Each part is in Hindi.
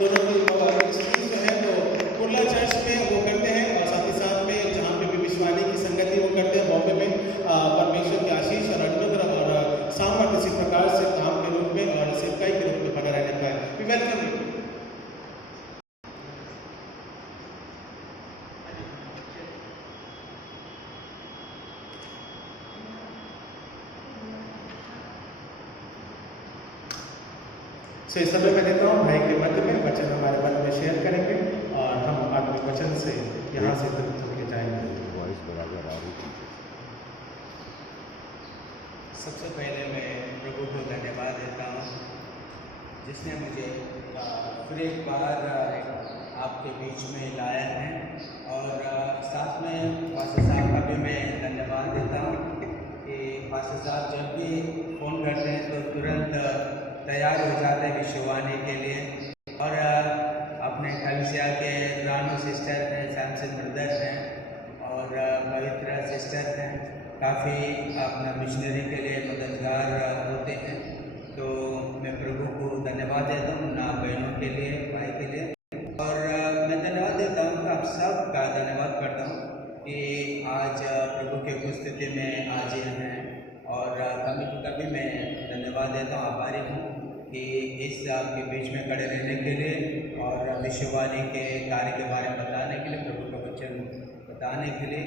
दोनों की स्पीच जो है वो कुर्ला चर्च में वो करते हैं और साथ ही साथ में जहाँ पे भी विश्वानी की संगति वो करते हैं बॉम्बे में परमेश्वर की आशीष और अनुग्रह और सामर्थ इसी प्रकार से काम के रूप में और सेवकाई के रूप में बना रहने पाए। We welcome you. सो इस समय मैं देता हूँ भाई के मध्य में वचन हमारे मन में शेयर करेंगे और हम आत्मिक वचन से यहाँ से तृप्त होकर जाएंगे। सबसे पहले मैं प्रभु को धन्यवाद देता हूँ जिसने मुझे फिर एक बार आपके बीच में लाया है और साथ में पास्टर साहब का भी मैं धन्यवाद देता हूँ कि पास्टर साहब जब भी फ़ोन करते हैं तो तुरंत तैयार हो जाते हैं विश्ववाणी के लिए और अपने कलिसिया के रानू सिस्टर हैं, सैमसन ब्रदर हैं और पवित्र सिस्टर हैं, काफ़ी अपना मिशनरी के लिए मददगार होते हैं। तो मैं प्रभु को धन्यवाद देता हूँ ना बहनों के लिए, भाई के लिए और मैं धन्यवाद देता हूँ, आप सब का धन्यवाद करता हूँ कि आज प्रभु के उपस्थिति में हाजिर हैं और कभी कभी मैं धन्यवाद देता हूँ, आभारी हूँ कि इस आपके बीच में खड़े रहने के लिए और विश्ववाणी के कार्य के बारे में बताने के लिए, प्रभु का वचन बताने के लिए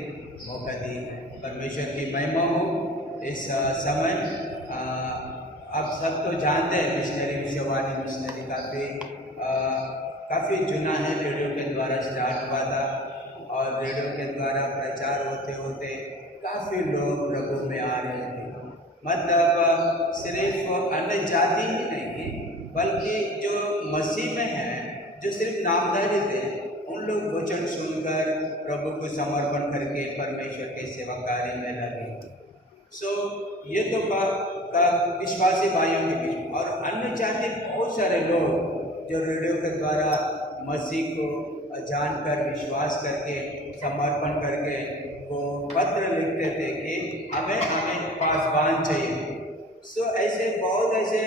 मौका दी है। परमेश्वर की महिमा हो। इस समय आप सब तो जानते हैं मिशनरी विश्ववाणी मिशनरी काफ़ी चुना है, रेडियो के द्वारा स्टार्ट हुआ था और रेडियो के द्वारा प्रचार होते होते काफ़ी लोग प्रभु में आ रहे थे। मतलब सिर्फ अन्य जाति ही नहीं बल्कि जो मसीह में हैं, जो सिर्फ नामधारी थे, उन लोग वचन सुनकर प्रभु को समर्पण करके परमेश्वर के सेवा कार्य में लगे। ये तो विश्वासी भाइयों के बीच और अन्य जाति बहुत सारे लोग जो रेडियो के द्वारा मसीह को जानकर विश्वास करके समर्पण करके वो पत्र लिखते थे कि हमें पासवान चाहिए। ऐसे बहुत ऐसे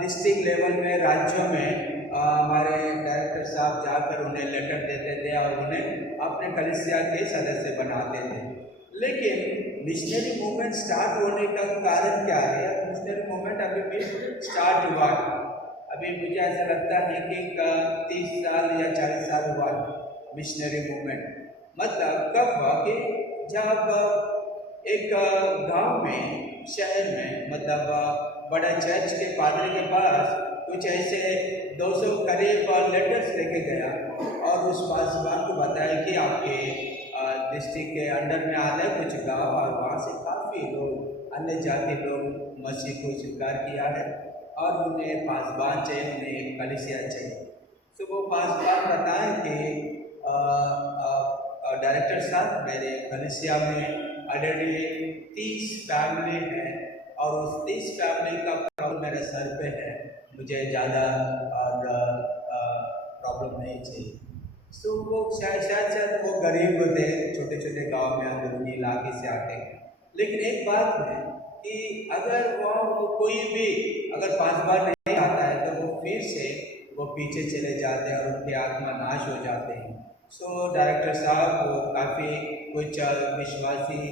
डिस्ट्रिक्ट लेवल में, राज्यों में हमारे डायरेक्टर साहब जाकर उन्हें लेटर देते थे और उन्हें अपने कलिसिया के सदस्य बनाते थे। लेकिन मिशनरी मूवमेंट स्टार्ट होने का कारण क्या है? मिशनरी मूवमेंट अभी भी स्टार्ट हुआ है। अभी मुझे ऐसा लगता है कि 30 साल या 40 साल हुआ मिशनरी मूवमेंट। मतलब कब हुआ कि जब एक गांव में, शहर में, मतलब बड़ा चर्च के पादरी के पास कुछ ऐसे 200 करीब लेटर्स लेके गया और उस पासवान को बताया कि आपके डिस्ट्रिक्ट के अंडर में आते हैं कुछ गांव और वहाँ से काफ़ी लोग, अन्य जाति लोग मसीह को स्वीकार किया है और उन्हें पासवान चाहिए, उन्हें एक कलिसिया चाहिए। वो पासवान बताएं कि डायरेक्टर साहब, मेरे कलिसिया में ऑलरेडी 30 फैमिली हैं और उस 30 फैमिली का प्रॉब्लम मेरे सर पे है, मुझे ज़्यादा और प्रॉब्लम नहीं चाहिए। वो शायद वो गरीब थे, छोटे छोटे गांव में अंदरूनी इलाके से आते हैं। लेकिन एक बात है कि अगर वो कोई भी अगर पासवान नहीं आता है तो वो फिर से वो पीछे चले जाते हैं और उनके आत्मा नाश हो जाते हैं। डायरेक्टर साहब वो काफ़ी कुछ विश्वासी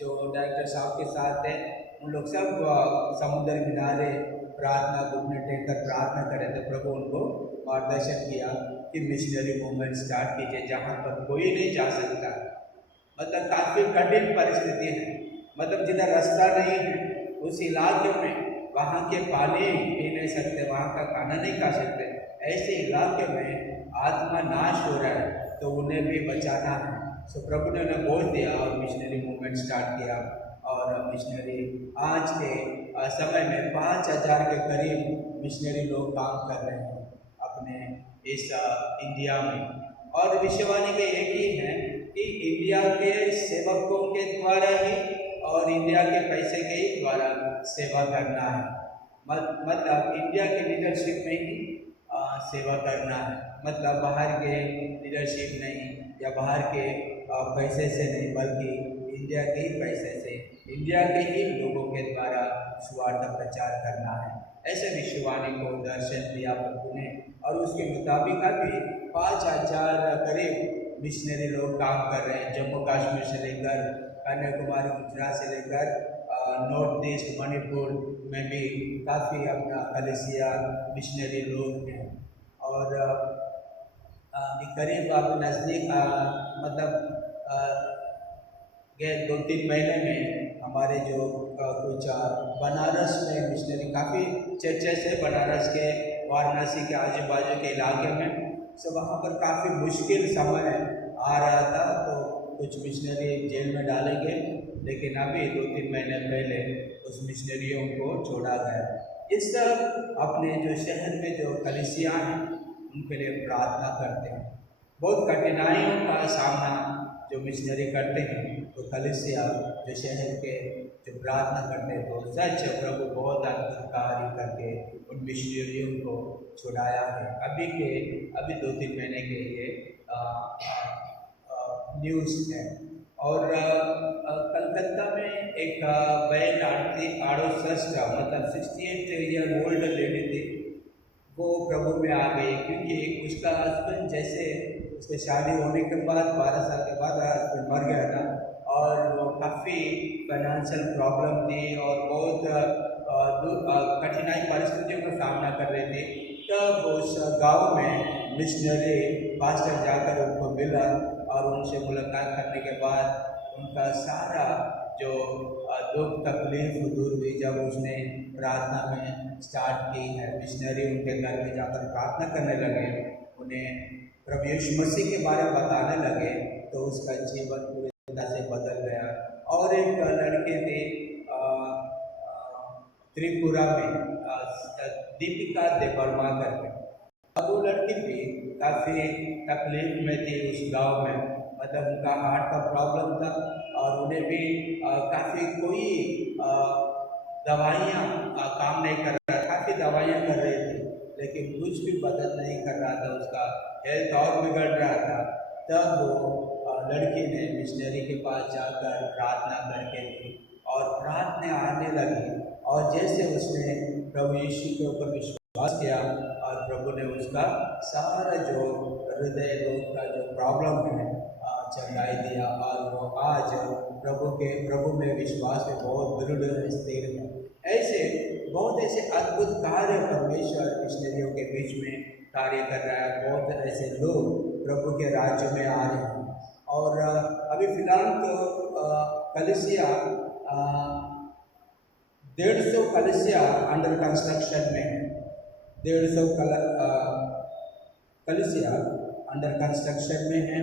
जो डायरेक्टर साहब के साथ हैं, उन लोग सब समुद्र किनारे प्रार्थना घुटने टेक कर प्रार्थना करें तो प्रभु उनको मार्गदर्शन किया कि मिशनरी मूवमेंट स्टार्ट कीजिए जहाँ पर कोई नहीं जा सकता। मतलब काफ़ी कठिन परिस्थिति है, मतलब जिधर रास्ता नहीं है उस इलाके में, वहाँ के पानी पी नहीं सकते, वहाँ का खाना नहीं खा सकते, ऐसे इलाके में आत्मा नाश हो रहा है तो उन्हें भी बचाना है। प्रभु ने उन्हें बोल दिया और मिशनरी मूवमेंट स्टार्ट किया और मिशनरी आज के समय में 5000 के करीब मिशनरी लोग काम कर रहे हैं अपने इस इंडिया में। और विश्ववाणी के एक ही है कि इंडिया के सेवकों के द्वारा ही और इंडिया के पैसे के ही द्वारा सेवा करना है। मतलब इंडिया के लीडरशिप में ही सेवा करना है, मतलब बाहर के लीडरशिप नहीं या बाहर के पैसे से नहीं, बल्कि इंडिया के ही पैसे से इंडिया के ही लोगों के द्वारा सुवार्थ प्रचार करना है। ऐसे विश्ववाणी को दर्शन दिया प्रभु ने और उसके मुताबिक अभी 5,000 करीब मिशनरी लोग काम कर रहे हैं। जम्मू कश्मीर से लेकर कन्याकुमारी, गुजरात से लेकर नॉर्थ ईस्ट मणिपुर में भी काफ़ी अपना कलीसिया मिशनरी लोग हैं। और करीब आप नज़दीक मतलब गए 2-3 महीने में हमारे जो कुछ बनारस में मिशनरी काफ़ी चर्चेस है बनारस के, वाराणसी के आजू बाजू के इलाके में। सो वहाँ पर काफ़ी मुश्किल समय आ रहा था, तो कुछ मिशनरी जेल में डाले गए, लेकिन अभी 2-3 महीने पहले उस मिशनरियों को छोड़ा गया। इस अपने जो शहर में जो कलीसिया हैं उनके लिए प्रार्थना करते हैं। बहुत कठिनाइयों का सामना जो मिशनरी करते हैं, तो कलीसिया जो शहर के जो प्रार्थना करते हैं, तो सच प्रभु बहुत अद्भुत कार्य करके उन मिशनरियों को छुड़ाया है। अभी 2-3 महीने के ये न्यूज़ है। और कलकत्ता में एक बैल अड़सठ मतलब 68 ईयर ओल्ड लेडी थी, वो प्रभु में आ गई, क्योंकि उसका हस्बैंड जैसे उसके शादी होने के बाद 12 साल के बाद हस्बैंड मर गया था और वो काफ़ी फाइनेंशियल प्रॉब्लम थी और बहुत कठिनाई परिस्थितियों का सामना कर रही थी। तब उस गांव में मिशनरी पास्टर जाकर उनको मिला और उनसे मुलाकात करने के बाद उनका सारा जो दुख तकलीफ दूर हुई। जब उसने प्रार्थना में स्टार्ट की है, मिशनरी उनके घर में जाकर प्रार्थना करने लगे, उन्हें प्रभु यीशु मसीह के बारे में बताने लगे, तो उसका जीवन पूरी तरह से बदल गया। और एक लड़की थी त्रिपुरा में, दीपिका देवर्मा करके, अब वो लड़की भी काफ़ी तकलीफ में थी उस गांव में। मतलब उनका हार्ट का प्रॉब्लम था और उन्हें भी काफ़ी कोई दवाइयाँ काम नहीं कर रहा, काफ़ी दवाइयाँ कर रही थी, लेकिन कुछ भी मदद नहीं कर रहा था, उसका हेल्थ और बिगड़ रहा था। तब वो लड़की ने मिशनरी के पास जाकर प्रार्थना करके दी और प्रार्थना आने लगी, और जैसे उसने प्रभु यीशु के ऊपर विश्वास किया और प्रभु ने उसका सारा जो हृदय रोग का जो प्रॉब्लम है चंगाई दिया, और वो आज प्रभु में विश्वास में बहुत दृढ़ स्थिर है। ऐसे बहुत ऐसे अद्भुत कार्य परमेश्वर मिशनरियों के बीच में कार्य कर रहा है। बहुत ऐसे लोग प्रभु के राज्य में आ रहे हैं। और अभी फिलहाल तो कलीसिया 150 कलीसिया अंडर कंस्ट्रक्शन में है। 150 कलीसिया अंडर कंस्ट्रक्शन में है।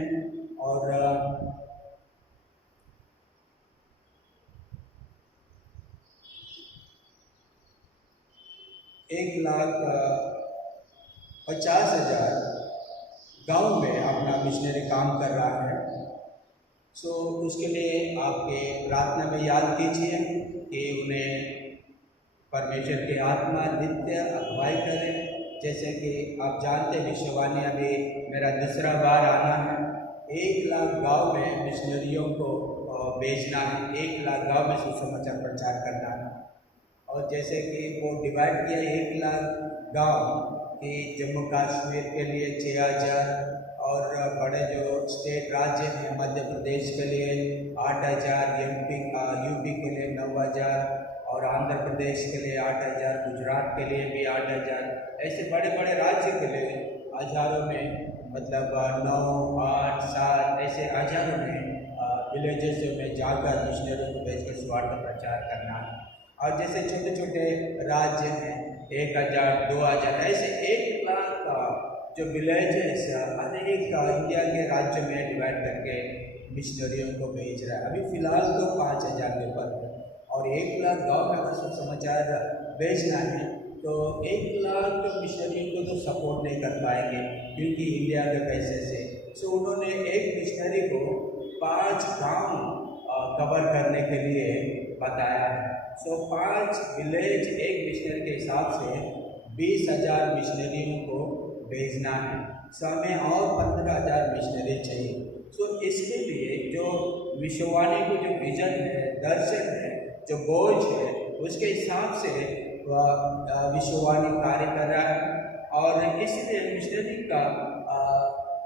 और 1,50,000 गांव में अपना मिशनरी काम कर रहा है। सो उसके लिए आपके प्रार्थना में याद कीजिए कि उन्हें परमेश्वर की आत्मा नित्य अगुवाई करे। जैसे कि आप जानते हैं विश्ववाणी अभी मेरा दूसरा बार आना है। 1 लाख गांव में मिशनरियों को भेजना है, 1 लाख गांव में सुसमाचार प्रचार करना है। और जैसे कि वो डिवाइड किया 1 लाख गांव कि जम्मू कश्मीर के लिए 6,000 और बड़े जो स्टेट राज्य हैं मध्य प्रदेश के लिए 8,000, यूपी के लिए 9,000 और आंध्र प्रदेश के लिए 8,000, गुजरात के लिए भी 8,000, ऐसे बड़े बड़े राज्य के लिए हज़ारों में, मतलब 9, 8, 7 ऐसे हज़ारों में विलेजेस में जाकर मिशनरियों को भेजकर सुवार्थ प्रचार करना है। और जैसे छोटे छोटे राज्य हैं 1,000, 2,000 ऐसे 1 लाख का जो विलेजेस अनेक इंडिया के राज्यों में डिवाइड करके मिशनरियों को भेज रहा है। अभी फ़िलहाल तो 5,000 के ऊपर है और 1 लाख गाँव में अगर सुसमाचार भेजना है तो 1 लाख मिशनरियों को तो सपोर्ट नहीं कर पाएंगे क्योंकि इंडिया के पैसे से। सो उन्होंने एक मिशनरी को 5 गाँव कवर करने के लिए बताया है। सो 5 विलेज एक मिशनरी के हिसाब से 20,000 मिशनरियों को भेजना है। सो हमें और 15,000 मिशनरी चाहिए। सो इसके लिए जो विश्ववाणी को जो विजन है, दर्शन है, जो बोझ है, उसके हिसाब से वह विश्ववाणी कार्य कर रहा है। और इसलिए मिशनरी का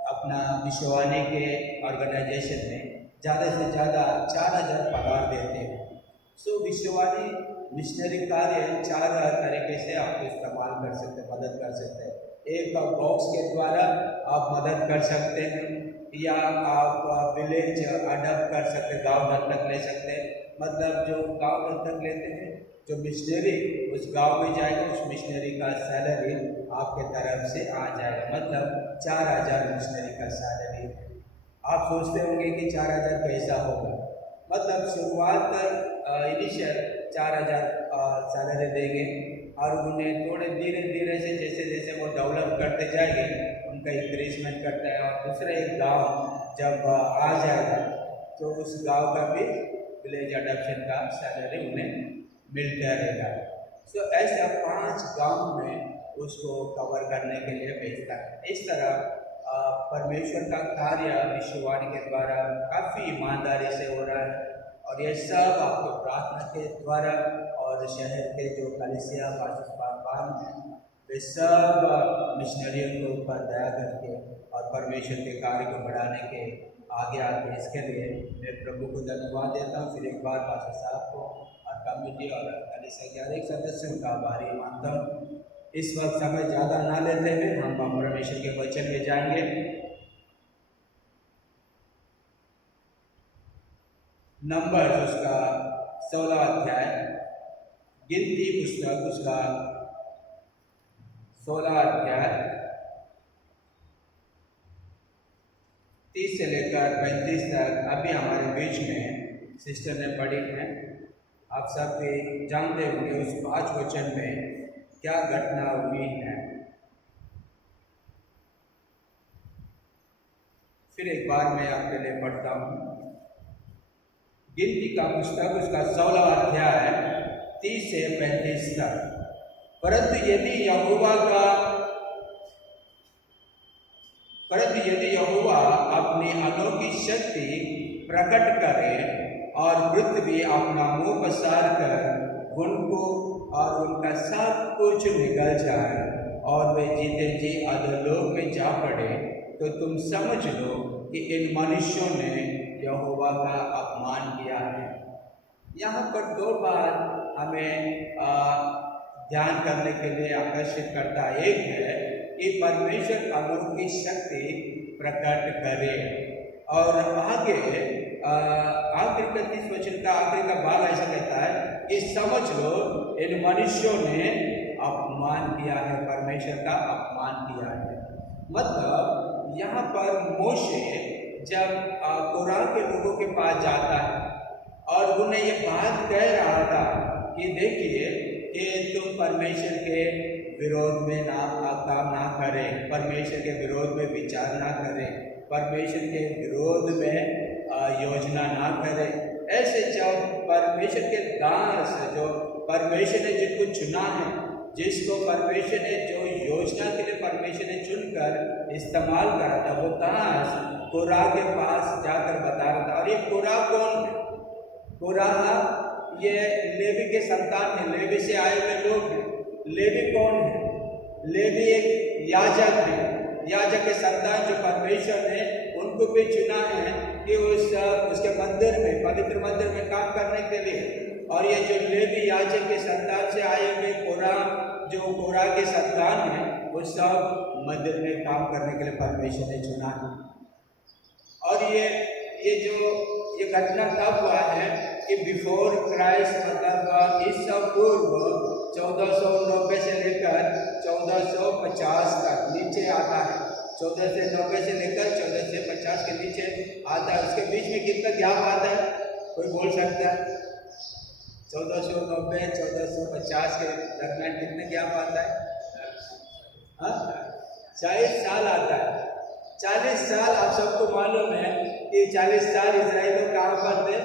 अपना विश्ववाणी के ऑर्गेनाइजेशन में ज़्यादा से ज़्यादा 4,000 पगार देते हैं। सो विश्ववाणी मिशनरी कार्य 4 तरीके से आप इस्तेमाल कर सकते हैं, मदद कर सकते हैं। एक बॉक्स के द्वारा आप मदद कर सकते हैं, या आप विलेज अडॉप्ट कर सकते हैं, गांव दत्तक ले सकते हैं। मतलब जो गांव दत्तक लेते हैं, जो मिशनरी उस गांव में जाएगा, उस मिशनरी का सैलरी आपके तरफ से आ जाएगा। मतलब 4,000 मिशनरी का सैलरी है। आप सोचते होंगे कि 4,000 कैसा होगा। मतलब शुरुआत इनिशियल 4,000 सैलरी देंगे और उन्हें थोड़े धीरे धीरे से जैसे जैसे वो डेवलप करते जाएंगे उनका इंक्रीजमेंट करता है। और दूसरा एक गांव जब आ जाएगा तो उस गांव का भी विलेज अडॉप्शन का सैलरी उन्हें मिलता रहेगा। सो ऐसा 5 गांव में उसको कवर करने के लिए भेजता है। इस तरह परमेश्वर का कार्य विश्ववाणी के द्वारा काफ़ी ईमानदारी से हो रहा है। और ये सब आपके प्रार्थना के द्वारा और शहर के जो कलीसिया पाकिस्तान हैं, वे सब मिशनरियों के ऊपर दया करके और परमेश्वर के कार्य को बढ़ाने के आगे आते हैं। इसके लिए मैं प्रभु को धन्यवाद देता हूँ। फिर एक बार पास्टर साहब को और कमेटी और कलीसिया के हर एक सदस्यों का आभारी मानता हूँ। इस वक्त समय ज़्यादा ना लेते हुए हम परमेश्वर के वचन में जाएंगे। नंबर उसका 16 अध्याय, गिनती पुस्तक उसका 16 अध्याय 30 से लेकर 35 तक अभी हमारे बीच में सिस्टर ने पढ़ी है। आप सब भी जानते होंगे उस 5 वचन में क्या घटना हुई है। फिर एक बार मैं आपके लिए पढ़ता हूँ। गिनती का पुस्तक उसका 16 अध्याय 30 से 35 तक। परंतु यदि यहोवा अपनी अनोखी शक्ति प्रकट करे और पृथ्वी अपना मुंह पसार कर उनको और उनका सब कुछ निकल जाए और वे जीते जी अधोलोक में जा पड़े, तो तुम समझ लो कि इन मनुष्यों ने यहोवा का अपमान किया है। यहाँ पर 2 बात हमें ध्यान करने के लिए आकर्षित करता है। एक है कि परमेश्वर अनोखी शक्ति प्रकट करे, और आगे आखिर 35 वचन का आखिरी का भाग ऐसा कहता है कि समझ लो इन मनुष्यों ने अपमान किया है, परमेश्वर का अपमान किया है। मतलब यहाँ पर मोशे जब कुरान के लोगों के पास जाता है और उन्हें ये बात कह रहा था कि देखिए कि तुम परमेश्वर के विरोध में काम ना करें, परमेश्वर के विरोध में विचार ना करें, परमेश्वर के विरोध में योजना ना करें। ऐसे जब परमेश्वर के दास जो परमेश्वर ने जिनको चुना है, जिसको परमेश्वर ने जो योजना के लिए परमेश्वर ने चुनकर इस्तेमाल करा था, वो दास कोरा के पास जाकर बता रहा था। और ये कोरा कौन है? कोरा ये लेवी के संतान है, लेवी से आए हुए लोग हैं। लेवी कौन है? लेवी एक याजक है, याजक के संतान जो परमेश्वर ने उनको भी चुना है कि उसके मंदिर में, पवित्र मंदिर में काम करने के लिए। और ये जो लेवी याजक के संतान से आए हुए कोरा, जो कोरा के संतान है, वो सब मंदिर में काम करने के लिए परमेश्वर ने चुना है। और ये घटना तब हुआ है कि बिफोर क्राइस्ट, मतलब ईसा पूर्व 1490 से लेकर 1450 तक नीचे आता है। 1490 से लेकर 1450 के नीचे आता है। उसके बीच में कितना गैप आता है, कोई बोल सकता है? 1490 1450 के दरमियान कितने गैप आता है? 40 साल आता है। 40 साल आप सबको मालूम है कि 40 साल इजराइल लोग कहाँ पर थे?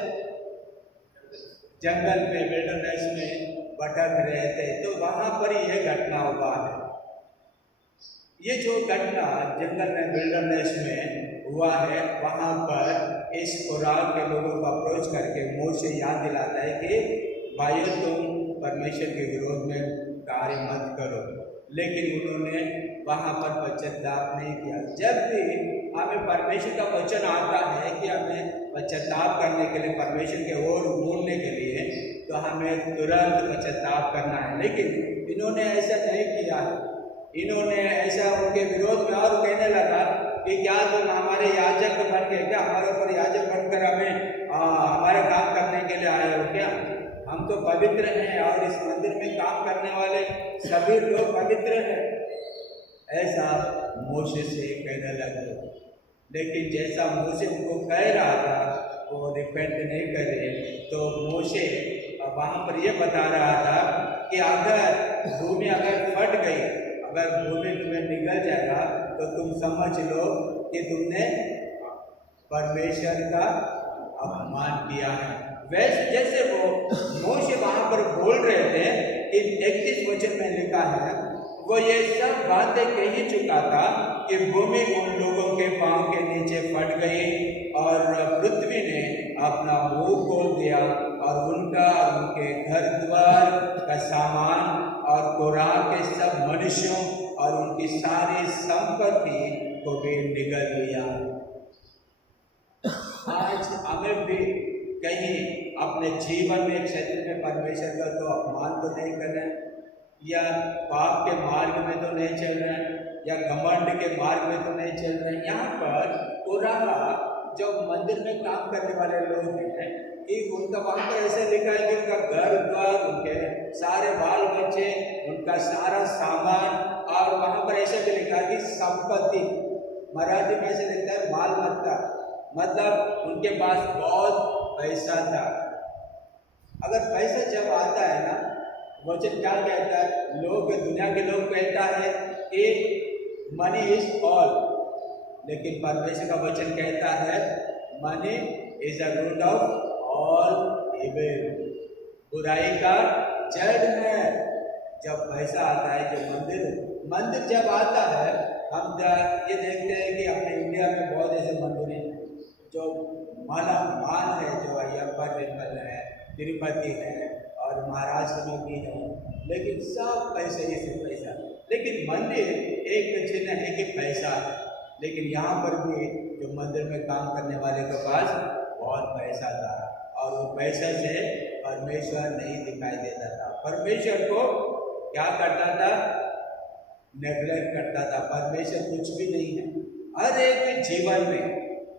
जंगल में, विल्डरनेस में भटक रहे थे। तो वहाँ पर यह घटना हुआ है। ये जो घटना जंगल में, विल्डरनेस में हुआ है, वहाँ पर इस कुरान के लोगों को अप्रोच करके मोशे याद दिलाता है कि भाइयों तुम परमेश्वर के विरोध में कार्य मत करो, लेकिन उन्होंने वहाँ पर पश्चाताप नहीं किया। जब भी हमें परमेश्वर का वचन आता है कि हमें पश्चाताप करने के लिए, परमेश्वर के ओर मुड़ने के लिए, तो हमें तुरंत पश्चाताप करना है, लेकिन इन्होंने ऐसा नहीं किया। इन्होंने ऐसा उनके विरोध में और कहने लगा कि क्या तुम हमारे याजक बन गए क्या, हमारे ऊपर याजक बनकर हमें हमारा काम करने के लिए आए हो क्या? हम तो पवित्र हैं और इस मंदिर में काम करने वाले सभी लोग पवित्र हैं, ऐसा मोशे से कहने लगे। लेकिन जैसा मोशे उनको कह रहा था वो रिपेंट नहीं करे, तो मोशे वहाँ पर ये बता रहा था कि अगर भूमि अगर फट गई, अगर भूमि तुम्हें निकल जाएगा, तो तुम समझ लो कि तुमने परमेश्वर का अपमान किया है। वैसे जैसे वो मोशे वहाँ पर बोल रहे थे कि 31 वचन में लिखा है, वो ये सब बातें कह ही चुका था कि भूमि उन लोगों के पांव के नीचे फट गई और पृथ्वी ने अपना मुंह खोल दिया और उनका उनके घर द्वार का सामान और कुरान के सब मनुष्यों और उनकी सारी संपत्ति को भी निगल लिया। आज हमें भी कहीं अपने जीवन में क्षेत्र में परमेश्वर का तो अपमान तो नहीं कर रहे हैं, या पाप के मार्ग में तो नहीं चल रहे हैं, या घमंड के मार्ग में तो नहीं चल रहे हैं। यहाँ पर पुराना जो मंदिर में काम करने वाले लोग हैं कि उनका वहाँ पर ऐसे लिखा है कि उनका घर द्वार, उनके सारे बाल बच्चे, उनका सारा सामान, और वहाँ पर ऐसे भी लिखा है कि संपत्ति, मराठी में ऐसे लिखता है माल मत्ता, मतलब उनके पास बहुत पैसा था। अगर पैसा जब आता है ना, वचन क्या कहता है, लोग दुनिया के लोग कहता है कि मनी इज ऑल, लेकिन परमेश्वर का वचन कहता है money is a root of all evil, बुराई का जड़ है। जब पैसा आता है, जो मंदिर जब आता है, हम ये देखते हैं कि अपने इंडिया में बहुत ऐसे मंदिर हैं जो माला मान है, जो अय्यप्पा टेम्पल है, तिरुपति है और महाराष्ट्र में भी है, लेकिन सब पैसे ही से पैसा। लेकिन मंदिर एक चिन्ह है कि पैसा है, लेकिन यहाँ पर भी जो मंदिर में काम करने वाले के पास बहुत पैसा था और वो पैसे से परमेश्वर नहीं दिखाई देता था। परमेश्वर को क्या करता था, नेग्लेक्ट करता था। परमेश्वर कुछ भी नहीं है। हर एक जीवन में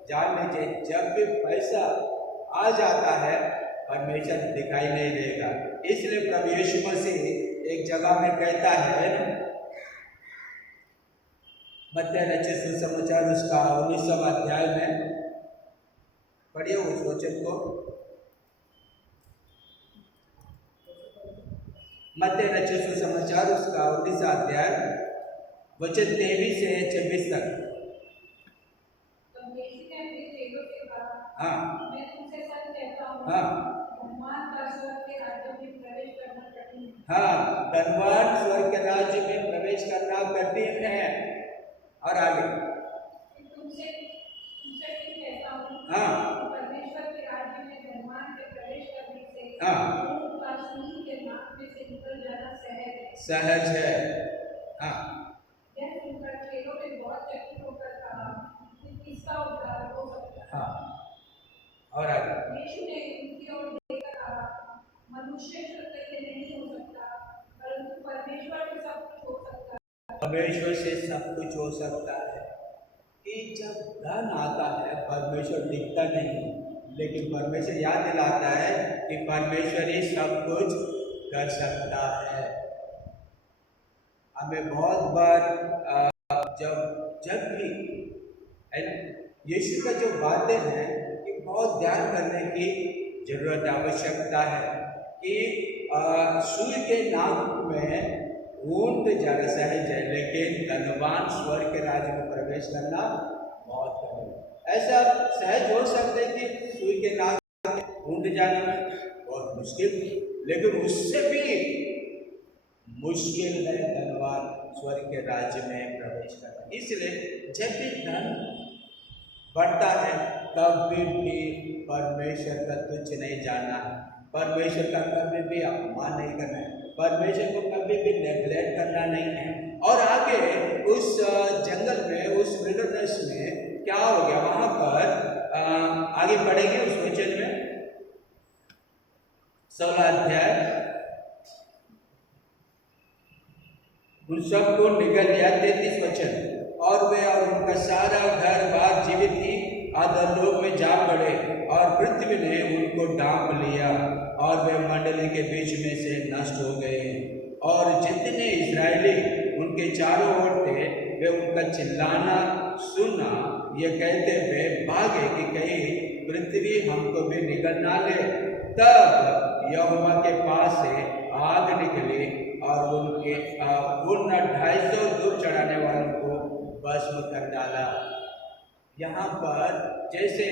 जान लीजिए, जब भी पैसा आ जाता है परमेश्वर दिखाई नहीं देगा। इसलिए प्रभु यीशु मसीह एक जगह में कहता है, मत्ती रचित सुसमाचार उसका 19वां अध्याय में, पढ़िए उस वचन को, मत्ती रचित सुसमाचार उसका 19वां अध्याय वचन 23 से 26 तक। हाँ मैं तुमसे सच कहता हूँ, हाँ धनवान का स्वर्ग के राज्य में प्रवेश करना कठिन है। हाँ, धनवान स्वर्ग के राज्य में प्रवेश करना कठिन है। और आगे तुमसे भी कहता हूँ, हाँ परमेश्वर के राज्य में धनवान के प्रवेश करने से हाँ ऊँट का सूंड के नाक में से निकल जाना सहज है। हाँ यह सुनकर चेलों ने बहुत चकित होकर कहा कि किसका उद्धार हो सकता है। हाँ और आगे यीशु ने उनकी ओर देखकर कहा, मनुष्य से नहीं हो सकता, परंतु परमेश्वर से सब कुछ हो सकता है। परमेश्वर से सब कुछ हो सकता है। कि जब धन आता है परमेश्वर दिखता नहीं, लेकिन परमेश्वर याद दिलाता है कि परमेश्वर ही सब कुछ कर सकता है। हमें बहुत बार जब भी यीशु का जो बातें हैं कि बहुत ध्यान करने की जरूरत आवश्यकता है कि सूर्य के नाक में ऊंट जगह सहज है, लेकिन धनवान स्वर्ग के राज्य में प्रवेश करना बहुत कठिन है। ऐसा सहज हो सकता है कि सूर्य के नाक में ऊंट जाना बहुत मुश्किल, लेकिन उससे भी मुश्किल है धनवान स्वर्ग के राज्य में प्रवेश करना। इसलिए जब भी धन बढ़ता है, कभी भी परमेश्वर का तुच्छ नहीं जानना है, परमेश्वर का कभी भी अपमान नहीं करना है, परमेश्वर को कभी भी नेग्लेक्ट करना नहीं है। और आगे उस जंगल में, उस विल्डरनेस में क्या हो गया, वहां पर आगे बढ़ेंगे उस वचन में 16 अध्याय, उन सबको निगल लिया। 33 वचन, और वे और उनका सारा घर बार जीवित ही अधोलोक में जा पड़े, और पृथ्वी ने उनको ढांप लिया, और वे मंडली के बीच में से नष्ट हो गए। और जितने इस्राएली उनके चारों ओर थे, वे उनका चिल्लाना सुना, ये कहते हुए भागे कि कहीं पृथ्वी हमको भी निगल ना ले। तब यहोवा के पास से आग निकली और उनके उन 250 धूप चढ़ाने वालों को भस्म कर डाला। यहाँ पर जैसे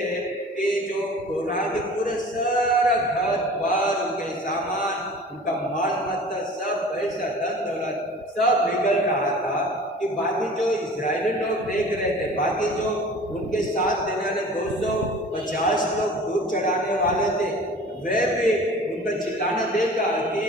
कि जो कोरह के पूरे सारा घर द्वार, उनके सामान, उनका माल मत्ता, सब पैसा धन दौलत सब निकल रहा था, कि बाकी जो इस्राएली लोग देख रहे थे, बाकी जो उनके साथ देने वाले 250 लोग धूप चढ़ाने वाले थे, वे भी उनका चिल्लाना देखा कि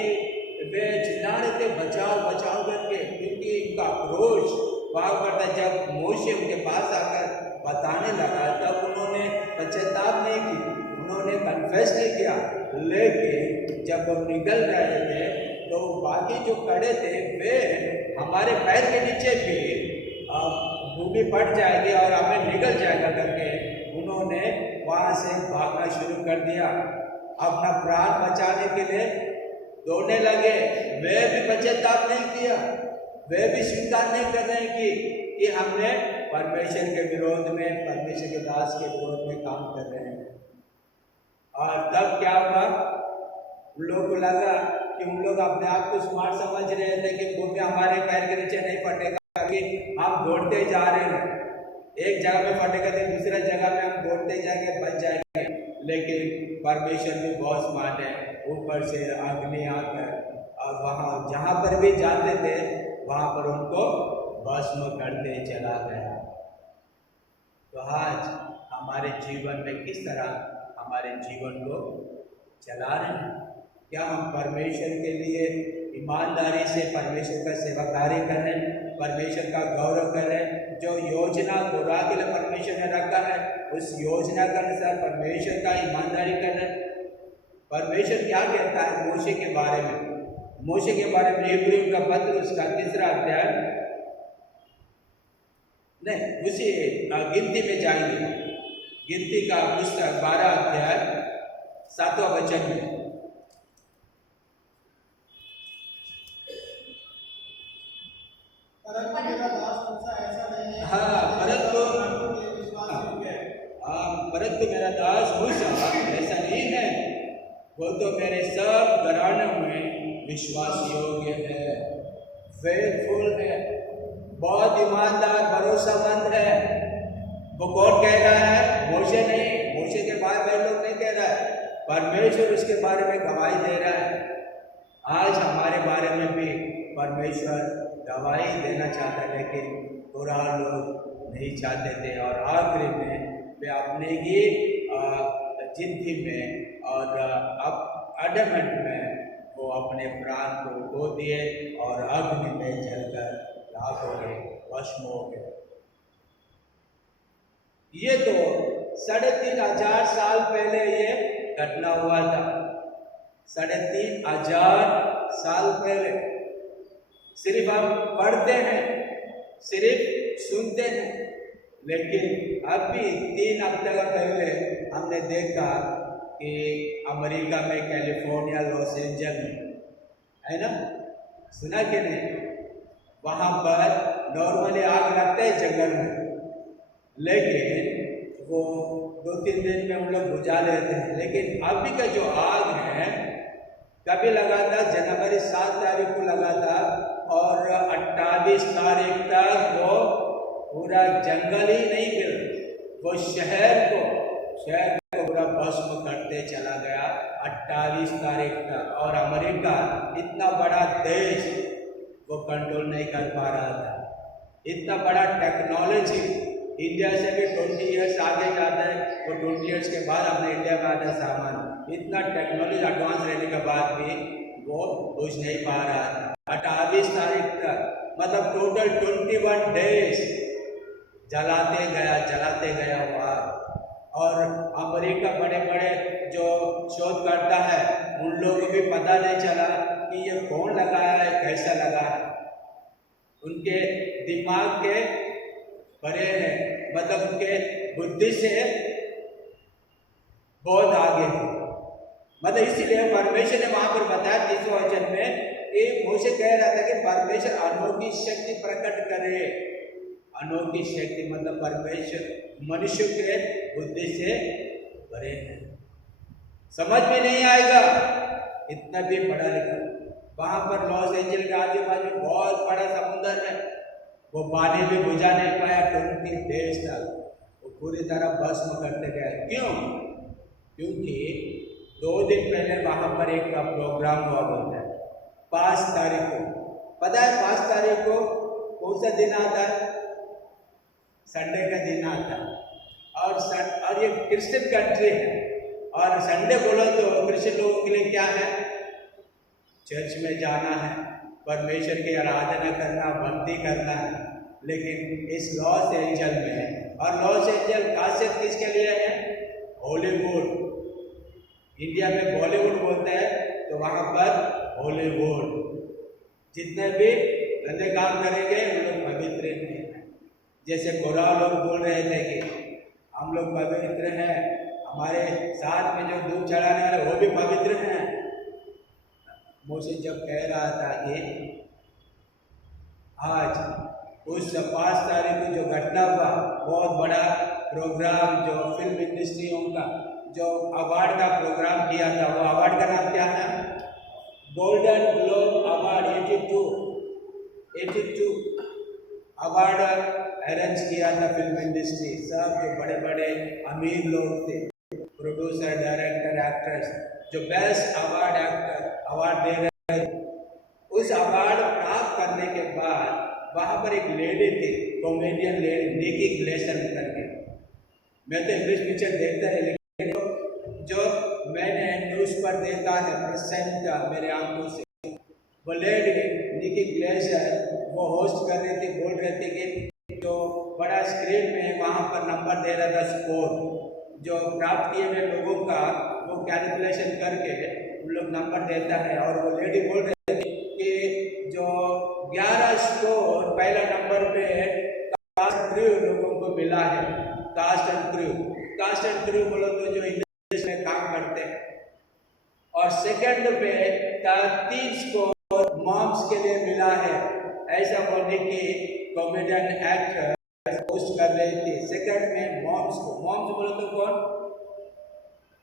वे चिल्ला रहे थे बचाओ बचाओ करके, क्योंकि इनका आक्रोश वहाँ पर था। जब मूसे उनके पास आकर बताने लगा, तब उन्होंने पश्चाताप नहीं की, उन्होंने कन्फेस नहीं किया। लेकिन जब वो निकल रहे थे तो बाकी जो खड़े थे, वे हमारे पैर के नीचे भी भूमि फट जाएगी और हमें निकल जाएगा करके उन्होंने वहाँ से भागना शुरू कर दिया। अपना प्राण बचाने के लिए दौड़ने लगे। वे भी पश्चाताप नहीं किया, वे भी स्वीकार नहीं कर रहे कि हमने परमेश्वर के विरोध में, परमेश्वर के दास के विरोध में काम कर रहे हैं। और तब क्या हुआ, उन लोगों को लगा कि उन लोग अपने आप को स्मार्ट समझ रहे थे कि भूमि हमारे पैर के नीचे नहीं फटेगा, कि हम दौड़ते जा रहे हैं, एक जगह में फटेगा तो दूसरा जगह में हम दौड़ते जाएंगे, बच जाएंगे। लेकिन परमेश्वर भी बहुत स्मार्ट है, ऊपर से अग्नि आकर और वहाँ जहाँ पर भी जाते थे वहाँ पर उनको भस्म करते चला गया। तो आज हमारे जीवन में किस तरह हमारे जीवन को चला रहे हैं? क्या हम परमेश्वर के लिए ईमानदारी से परमेश्वर का सेवा कार्य कर रहे हैं, परमेश्वर का गौरव कर रहे हैं? जो योजना गोरा के लिए परमेश्वर ने रखा है, उस योजना के अनुसार परमेश्वर का ईमानदारी कर रहे हैं? परमेश्वर क्या कहता है मूसे के बारे में? मूसे के बारे में इब्राहिम का पत्र उसका 3 अध्याय, नहीं उसी गिनती में जाएंगे, गिनती का पुस्तक 12 अध्याय 7वां वचन में, परंतु मेरा दास मूसा ऐसा नहीं है, वो तो मेरे सब घरानों में विश्वास योग्य है, फेथफुल है, बहुत ईमानदार, भरोसेमंद है। वो कौन कह रहा है? मूसे नहीं, मूसे के बारे में लोग नहीं कह रहा है, परमेश्वर उसके बारे में गवाही दे रहा है। आज हमारे बारे में भी परमेश्वर गवाही देना चाहता है, लेकिन बुरा लोग नहीं चाहते थे, और आखिरी में वे अपने ही जिंदगी में और अडमेंट में वो अपने प्राण को खो दिए और अग्नि में जलकर राख हो गए, भस्म हो गए। ये तो 3,500 साल पहले ये घटना हुआ था, 3,500 साल पहले। सिर्फ हम पढ़ते हैं, सिर्फ सुनते हैं, लेकिन अभी 3 हफ्ते पहले हमने देखा कि अमेरिका में, कैलिफोर्निया, लॉस एंजल्स में, है ना, सुना कि नहीं, वहाँ पर नॉर्मली आग लगता है जंगल में, लेकिन वो 2-3 दिन में हम लोग बुझा लेते हैं। लेकिन अभी का जो आग है, कभी लगा था जनवरी 7 तारीख को लगा था, और 28 तारीख तक वो पूरा जंगल ही नहीं मिल, वो शहर को पूरा भस्म करते चला गया 28 तारीख तक। और अमेरिका इतना बड़ा देश वो कंट्रोल नहीं कर पा रहा था, इतना बड़ा टेक्नोलॉजी इंडिया से भी 20 ईयर्स आगे जाता है, वो 20 ईयर्स के बाद अपने इंडिया में आता है सामान। इतना टेक्नोलॉजी एडवांस रहने के बाद भी वो पहुँच नहीं पा रहा था। 28 तारीख तक मतलब टोटल 21 डेज जलाते गया वहाँ। और अमेरिका बड़े बड़े जो शोधकर्ता है उन लोगों को भी पता नहीं चला कि ये कौन लगाया है, कैसा लगा है। उनके दिमाग के बड़े हैं, मतलब उनके बुद्धि से बहुत आगे है। मतलब इसीलिए परमेश्वर ने वहां पर बताया 30वें वचन में कि मूसे कह रहा था कि परमेश्वर अनोखी शक्ति प्रकट करे। अनोखी शक्ति मतलब परमेश्वर मनुष्य के बुद्धि से बड़े हैं, समझ में नहीं आएगा इतना भी पढ़ा लिखा। वहां पर लॉस एंजल के आजू बाजू बहुत बड़ा समुद्र है, वो पानी भी बुझा नहीं पाया 20 डेज तक, वो पूरी तरह भस्म करते गए। क्यों? क्योंकि 2 दिन पहले वहां पर एक प्रोग्राम हुआ बोलता है 5 तारीख को। पता है 5 तारीख को कौन सा दिन आता है? संडे का दिन आता है। और ये क्रिश्चियन कंट्री है, और संडे बोलो तो क्रिश्चियन लोगों के लिए क्या है? चर्च में जाना है, परमेश्वर की आराधना करना, भक्ति करना है। लेकिन इस लॉस एंजल में है, और लॉस एंजल खासियत किसके लिए है? हॉलीवुड। इंडिया में बॉलीवुड बोलते हैं, तो वहाँ पर हॉलीवुड। जितने भी गंदे काम करेंगे उन लोग पवित्र हैं। जैसे गोरा लोग बोल रहे थे कि हम लोग पवित्र हैं, हमारे साथ में जो दूध चढ़ाने वाले वो भी पवित्र हैं। मूसे जब कह रहा था कि आज उस 5 तारीख को जो घटना हुआ, बहुत बड़ा प्रोग्राम जो फिल्म इंडस्ट्रियों का जो अवार्ड का प्रोग्राम किया था, वो अवार्ड का नाम क्या है? Golden globe award 82 award arrange किया था फिल्म इंडस्ट्री। सब जो बड़े बड़े अमीर लोग थे, प्रोड्यूसर, डायरेक्टर, एक्ट्रेस, जो बेस्ट अवार्ड दे रहे थे। उस अवार्ड प्राप्त करने के बाद वहाँ पर एक लेडी थी, कॉमेडियन लेडी, निकी ग्लेसन करके। मैं तो इंग्लिश पिक्चर देखता है, लेकिन जो मैंने न्यूज़ पर देखा है प्रेजेंट मेरे आंखों से, वो लेडी निकी ग्लेसन वो होस्ट कर रही थी, बोल रहे थे कि जो बड़ा स्क्रीन में वहाँ पर नंबर दे रहा था, स्कोर जो प्राप्त किए हुए लोगों का वो कैलकुलेशन करके उन लोग नंबर देता है। और वो लेडी बोल रही थी कि जो 11 स्कोर पहला नंबर पे कास्ट एंड क्रू लोगों को मिला है। कास्ट एंड क्रू बोलो तो जो इंडस्ट्री में काम करते हैं। और सेकंड पे 3 स्कोर मॉम्स के लिए मिला है। ऐसा बोलने की कॉमेडियन एक्टर पोस्ट कर रही थी। सेकंड में मॉम्स बोलो तो कौन?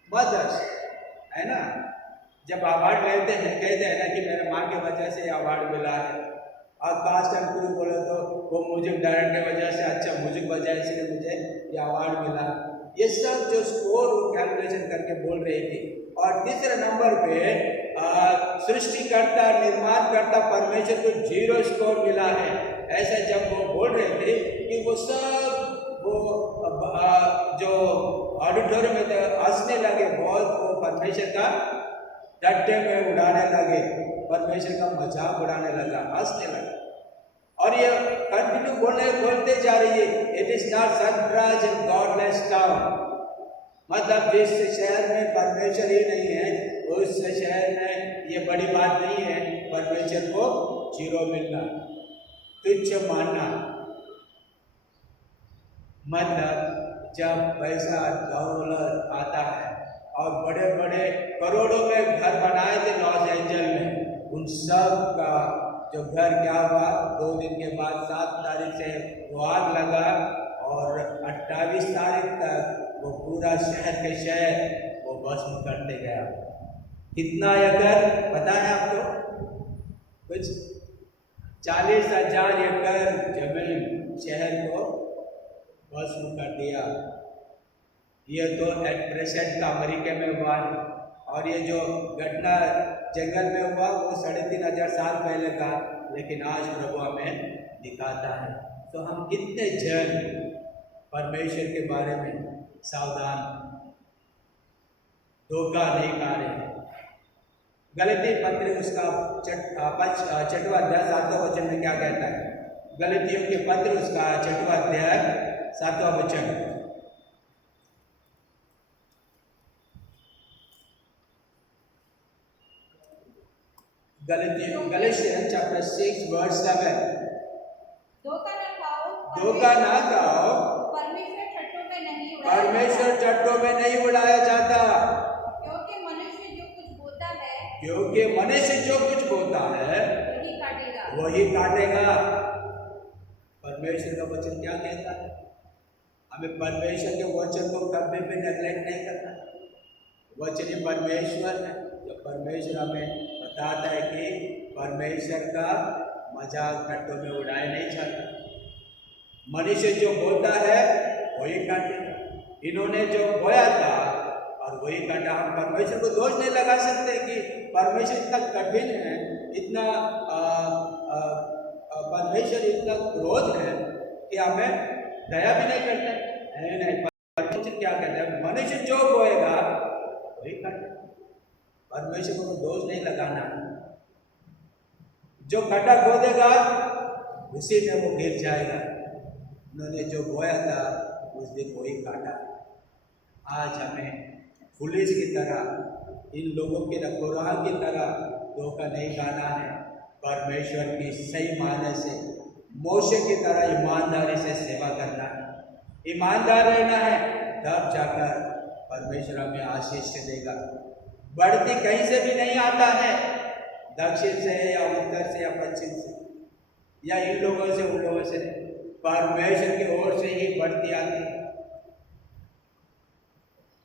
मदर्स, है ना। जब अवार्ड लेते हैं कहते हैं ना कि मेरे माँ की वजह से अवार्ड मिला है। और कास्ट एंड क्रू बोले तो वो म्यूजिक डायरेक्टर की वजह से, अच्छा म्यूजिक वजह से मुझे ये अवार्ड मिला। ये सब जो स्कोर वो कैलकुलेशन करके बोल रही थी। और तीसरे नंबर पे सृष्टिकर्ता, निर्माणकर्ता परमेश्वर को 0 स्कोर मिला है। ऐसा जब वो बोल रहे थे कि वो सब जो ऑडिटोरियम में हंसने लगे, बहुत वो परमेश्वर का डट्टे में उड़ाने लगे, परमेश्वर का मजाक उड़ाने लगा, हंसने लगा। और ये कंटिन्यू बोलते जा रही है, it is not sunrise in godless town. मतलब जिस शहर में परमेश्वर ही नहीं है, उस शहर में ये बड़ी बात नहीं है परमेश्वर को 0 मिलना, तुच्छ मानना। मतलब जब पैसा दौलत आता है, और बड़े बड़े करोड़ों में घर बनाए थे लॉस एंजल में, उन सब का जो घर क्या हुआ, 2 दिन के बाद 7 तारीख से वो आग लगा, और 28 तारीख तक वो पूरा शहर के शहर वो भस्म करते गया। कितना एकड़ पता है आपको? कुछ 40,000 एकड़ जमीन शहर को भस्म कर दिया। ये तो एट प्रेजेंट का अमेरिका में हुआ है। और ये जो घटना जंगल में हुआ वो 3,500 साल पहले का, लेकिन आज प्रभु हमें दिखाता है। तो हम कितने जन परमेश्वर के बारे में सावधान, धोखा नहीं खा रहे। गलती पत्र उसका छठवां अध्याय 7वां वचन में क्या कहता है? गलतियों के पत्र उसका 6वां अध्याय 7वां वचन। Galatians chapter 6 verse 7। धोखा न खाओ, धोखा ना खाओ, परमेश्वर छठों में नहीं उड़ाया परमेश्वर जाता। चट्टों में नहीं उड़ाया जाता, क्योंकि मनुष्य जो कुछ बोता है क्योंकि मनुष्य जो कुछ बोता है वही काटेगा। वही काटेगा। परमेश्वर का वचन क्या कहता है? हमें परमेश्वर के वचन को कभी भी नेगलेक्ट नहीं करना। वचन ही परमेश्वर है। जब परमेश्वर हमें बताता है कि परमेश्वर का मजाक खड्डों में उड़ाया नहीं जाता, मनुष्य जो बोता है वही काटेगा। इन्होंने जो बोया था और वही काटा। हम परमेश्वर को दोष नहीं लगा सकते कि परमेश्वर इतना कठिन है, इतना परमेश्वर इतना क्रोध है कि हमें दया भी नहीं करता। नहीं, परमेश्वर क्या कहता है? मनुष्य जो बोएगा वही काटेगा। परमेश्वर को दोष नहीं लगाना। जो खड्डा खोदेगा उसी में वो गिर जाएगा। उन्होंने जो बोया था उस दिन वही काटा। आज हमें पुलिस की तरह, इन लोगों की कोराह की तरह धोखा नहीं खाना है। परमेश्वर की सही मायने से मोशे की तरह ईमानदारी से सेवा करना है, ईमानदार रहना है, तब जाकर परमेश्वर हमें आशीष देगा। बढ़ती कहीं से भी नहीं आता है, दक्षिण से या उत्तर से या पश्चिम से या इन लोगों से उन लोगों से, परमेश्वर की ओर से ही बढ़ती आती है।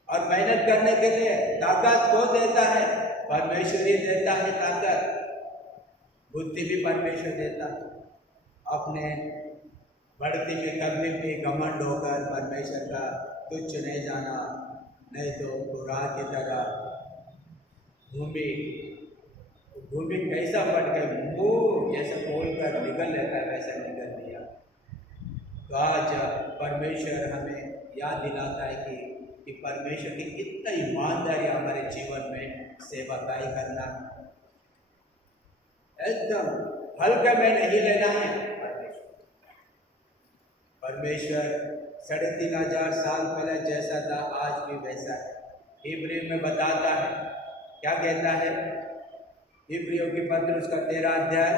और मेहनत करने के लिए ताकत कौन देता है? परमेश्वर ही देता है ताकत। बुद्धि भी परमेश्वर देता है। अपने बढ़ती में कभी भी घमंड होकर परमेश्वर का तुच्छ नहीं जाना, नहीं तो कुराह की तरह भूमि कैसा फट गई, मुंह जैसे खोल कर निकल लेता है वैसा निकल दिया। तो आज परमेश्वर हमें याद दिलाता है कि परमेश्वर की कितना ईमानदारी हमारे जीवन में सेवकाई करना एकदम हल्के में नहीं लेना है। परमेश्वर 3500 साल पहले जैसा था आज भी वैसा है। इब्रियों में बताता है, क्या कहता है? इब्रियों की पत्र उसका 13 अध्याय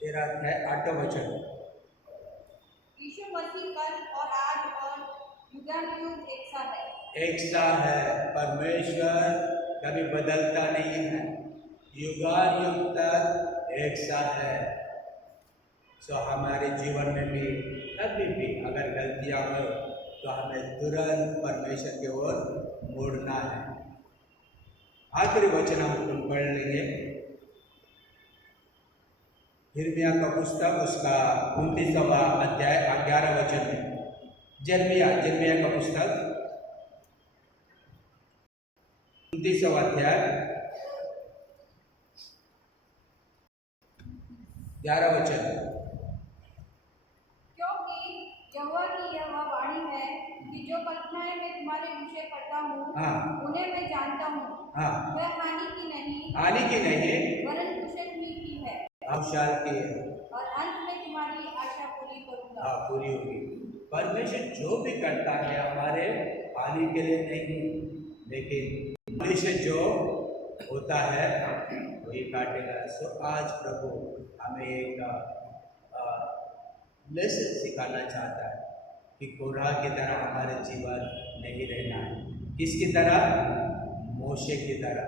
तेरा है 8वां वचन। यीशु मसीह कल और आज और युगानुयुग एक सा है। एक सा है। परमेश्वर कभी बदलता नहीं है, युगानुयुग तक एक सा है। सो हमारे जीवन में भी कभी भी अगर गलतियां हो तो हमें तुरंत परमेश्वर की ओर मुड़ना है। आखिरी वचन हम पढ़ लेंगे, यिर्मयाह का पुस्तक उसका 29वां अध्याय 11 वचन में। यिर्मयाह का पुस्तक 29वां अध्याय 11 वचन। क्योंकि यहोवा की यह वाणी है कि जो कल्पनाएं मैं तुम्हारे विषय करता हूँ, हाँ। उन्हें मैं जानता हूँ। हाँ। वह हानि की नहीं, हानि की नहीं, वरन कुशल ही की है, अवसाद की है, और अंत में तुम्हारी आशा पूरी करूँगा। हाँ, पूरी होगी। परमेश्वर जो भी करता है हमारे हानि के लिए नहीं, लेकिन मनुष्य जो होता है वही काटेगा। सो आज प्रभु हमें एक लेसन सिखाना चाहता है कि कोराह की तरह हमारे जीवन नहीं रहना है। किसकी तरह? मोशे की तरह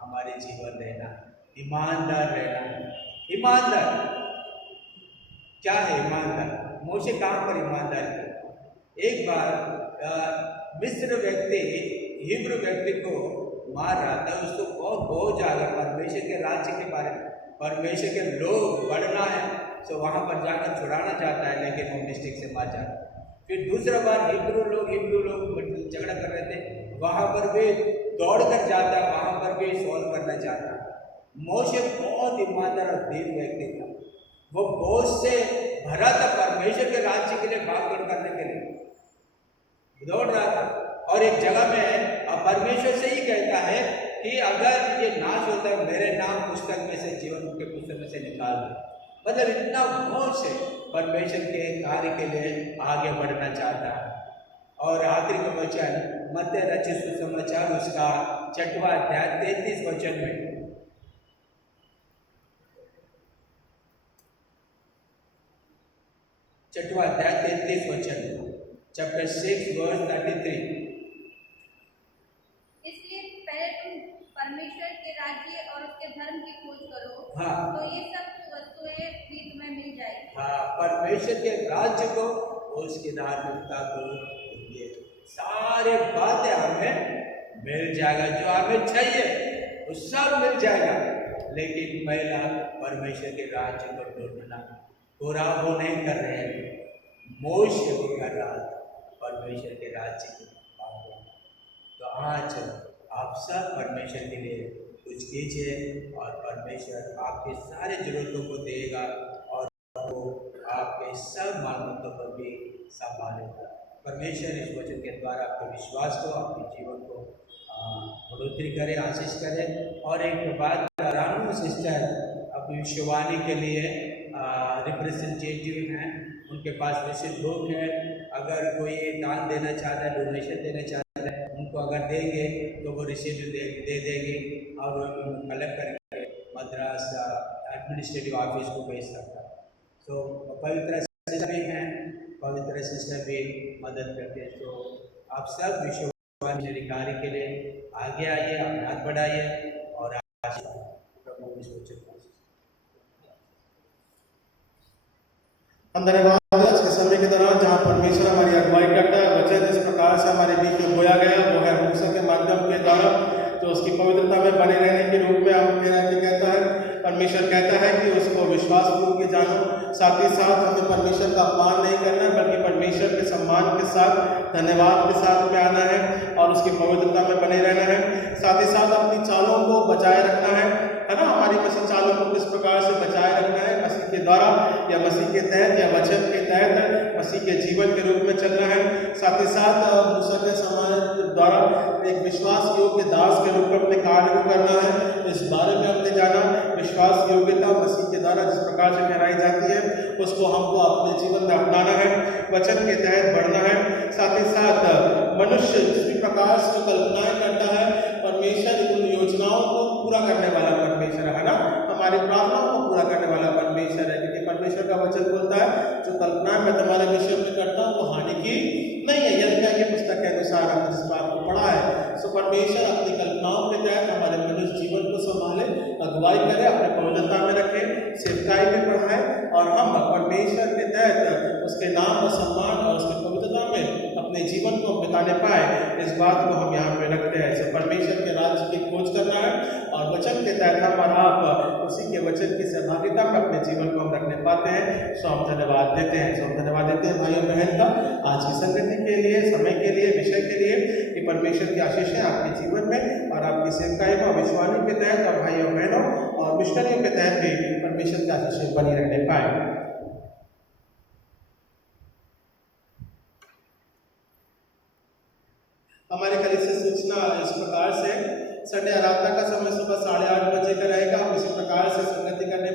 हमारे जीवन रहना है, ईमानदार रहना है। ईमानदार क्या है? ईमानदार मोशे कहाँ पर ईमानदार है? एक बार मिस्र व्यक्ति हिब्रू व्यक्ति को मार रहा था, उसको बहुत ज़्यादा परमेश्वर के राज्य के बारे में, परमेश्वर के लोग बढ़ना है, तो वहाँ पर जाकर छुड़ाना चाहता है, लेकिन वो मिस्टेक से मार जाता है। फिर दूसरा बार हिब्रू लोग झगड़ा कर रहे थे, वहाँ पर भी दौड़ कर जाता, वहाँ पर भी सॉल्व करना चाहता। मोशे बहुत ईमानदार और दीन व्यक्ति था, वो बोझ से भरा था, परमेश्वर के राज्य के लिए भाग दौड़ करने के लिए दौड़ रहा था। और एक जगह में परमेश्वर से ही कहता है कि अगर ये नाश होता है, मेरे नाम पुस्तक में से, जीवन के पुस्तक में से निकाल दो। मतलब इतना मोह से परमेश्वर के कार्य के लिए आगे बढ़ना चाहता है। और आखिरी का वचन मत्ती रचित सुसमाचार उसका 6वां अध्याय 33 वचन में, छठवां अध्याय 33 वचन, चैप्टर 6 वर्स 33। इसलिए पहले तुम परमेश्वर के राज्य और उसके धर्म की खोज करो, हाँ। तो ये सब वस्तुएं भी तुम्हें मिल जाएगी। हाँ, परमेश्वर के राज्य को, उसकी धार्मिकता को, ये सारे बातें हमें मिल जाएगा, जो हमें चाहिए वो सब मिल जाएगा। लेकिन पहला परमेश्वर के राज्य को ढूंढना, पूरा वो नहीं कर रहे हैं, मोशे वो कर रहा था, परमेश्वर के राज्य की बात। तो आज आप सब परमेश्वर के लिए कुछ कीजिए और परमेश्वर आपके सारे जरूरतों को देगा और वो आपके सब मान्यताओं पर भी संभालेगा। परमेश्वर इस वचन के द्वारा आपके विश्वास को, आपके जीवन को बढ़ोतरी करे, आशीष करे। और एक बात, रानू सिस्टर अपनी शिवानी के लिए रिप्रेजेंटेटिव हैं, उनके पास रिसिप्ट बुक है। अगर कोई दान देना चाहता है, डोनेशन देना चाहता है, उनको अगर देंगे तो वो रिसिप्ट दे देंगे और कलेक्ट करके मद्रास एडमिनिस्ट्रेटिव ऑफिस को भेज सकता है। तो पवित्र सिस्टर भी हैं, पवित्र सिस्टर भी मदद करते हैं। तो आप सब विश्वानी कार्य के लिए आगे आइए, हाथ बढ़ाइए और प्रभु हम धन्यवाद आज के समय के दौरान जहाँ परमेश्वर हमारी अगुवाई करता है, वचन जिस प्रकार से हमारे बीच में बोया गया वो है मूसा के माध्यम के द्वारा, तो उसकी पवित्रता में बने रहने के रूप में हम कहता है, परमेश्वर कहता है कि उसको विश्वासपूर्वक के जानो। साथ ही साथ हमें परमेश्वर का अपमान नहीं करना है, बल्कि परमेश्वर के सम्मान के साथ, धन्यवाद के साथ में आना है और उसकी पवित्रता में बने रहना है। साथ ही साथ अपनी चालों को बचाए रखना है ना, हमारी मसीह चालों को किस प्रकार से बचाए रखना है, मसीह के द्वारा या मसीह के तहत या वचन के तहत मसीह के जीवन के रूप में चलना है। साथ ही साथ मूसा के समाज द्वारा एक विश्वास योग्य दास के रूप में अपने कार्य को करना है। इस बारे में हमने जाना, विश्वास योग्यता मसीह के द्वारा जिस प्रकार से ठहराई जाती है उसको हमको अपने जीवन में अपनाना है, वचन के तहत बढ़ना है। साथ ही साथ मनुष्य जिस भी प्रकार से कल्पनाएं करता है, परमेश्वर उन योजनाओं को पूरा करने वाला परमेश्वर है ना, हमारी प्रार्थनाओं को पूरा करने वाला परमेश्वर है। क्योंकि परमेश्वर का वचन बोलता है जो कल्पना मैं तुम्हारे विषय में करता हूँ वो हानि की नहीं है। यिर्मयाह की पुस्तक के अनुसार हमने जिस बात को पढ़ा है, सो परमेश्वर अपनी कल्पनाओं के तहत हमारे मनुष्य जीवन को संभाले, अगुवाई करे, अपने पवित्रता में रखे, सेवकाई में बढ़ाए और हम परमेश्वर के तहत उसके नाम और सम्मान और उसकी पवित्रता में अपने जीवन को बिताने पाए। इस बात को हम यहाँ पे रखते हैं। सो परमेश्वर के राज्य की खोज करना है और वचन के तहत हम और आप उसी के वचन की सहभागिता में अपने जीवन को हम रखने पाते हैं। सो हम धन्यवाद देते हैं। सो हम धन्यवाद देते हैं भाइयों बहन का आज की संगति के लिए, समय के लिए, विषय के लिए कि परमेश्वर की आशीष है आपके जीवन में और आपकी सेवकाई में विश्वानी के तहत और भाइयों बहनों और मिशनरियों के तहत भी परमेश्वर की आशीष बनी रहने पाए। हमारे कलीसिया सूचना इस प्रकार से संडे आराधना का समय सुबह 8:30 बजे का रहेगा। हम इसी प्रकार से संगति करने